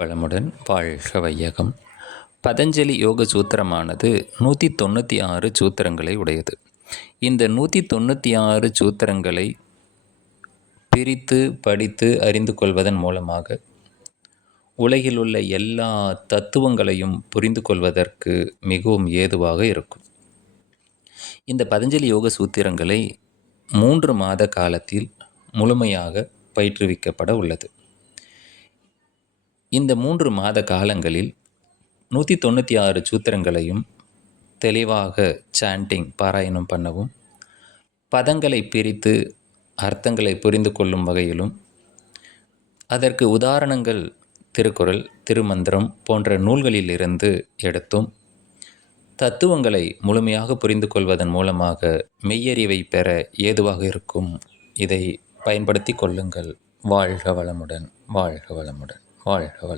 வளமுடன் வாழ்க வையகம். பதஞ்சலி யோக சூத்திரமானது 196 சூத்திரங்களை உடையது. இந்த 196 சூத்திரங்களை பிரித்து படித்து அறிந்து கொள்வதன் மூலமாக உலகில் உள்ள எல்லா தத்துவங்களையும் புரிந்து கொள்வதற்கு மிகவும் ஏதுவாக இருக்கும். இந்த பதஞ்சலி யோக சூத்திரங்களை 3 மாத காலத்தில் முழுமையாக பயிற்றுவிக்கப்பட உள்ளது. இந்த 3 மாத காலங்களில் 196 சூத்திரங்களையும் தெளிவாக சாண்டிங் பாராயணம் பண்ணவும், பதங்களை பிரித்து அர்த்தங்களை புரிந்து கொள்ளும் வகையிலும், அதற்கு உதாரணங்கள் திருக்குறள், திருமந்திரம் போன்ற நூல்களிலிருந்து எடுத்தும், தத்துவங்களை முழுமையாக புரிந்து கொள்வதன் மூலமாக மெய்யறிவை பெற ஏதுவாக இருக்கும். இதை பயன்படுத்தி கொள்ளுங்கள். வாழ்க வளமுடன், வாழ்க வளமுடன், வாழ்க வளமுடன்.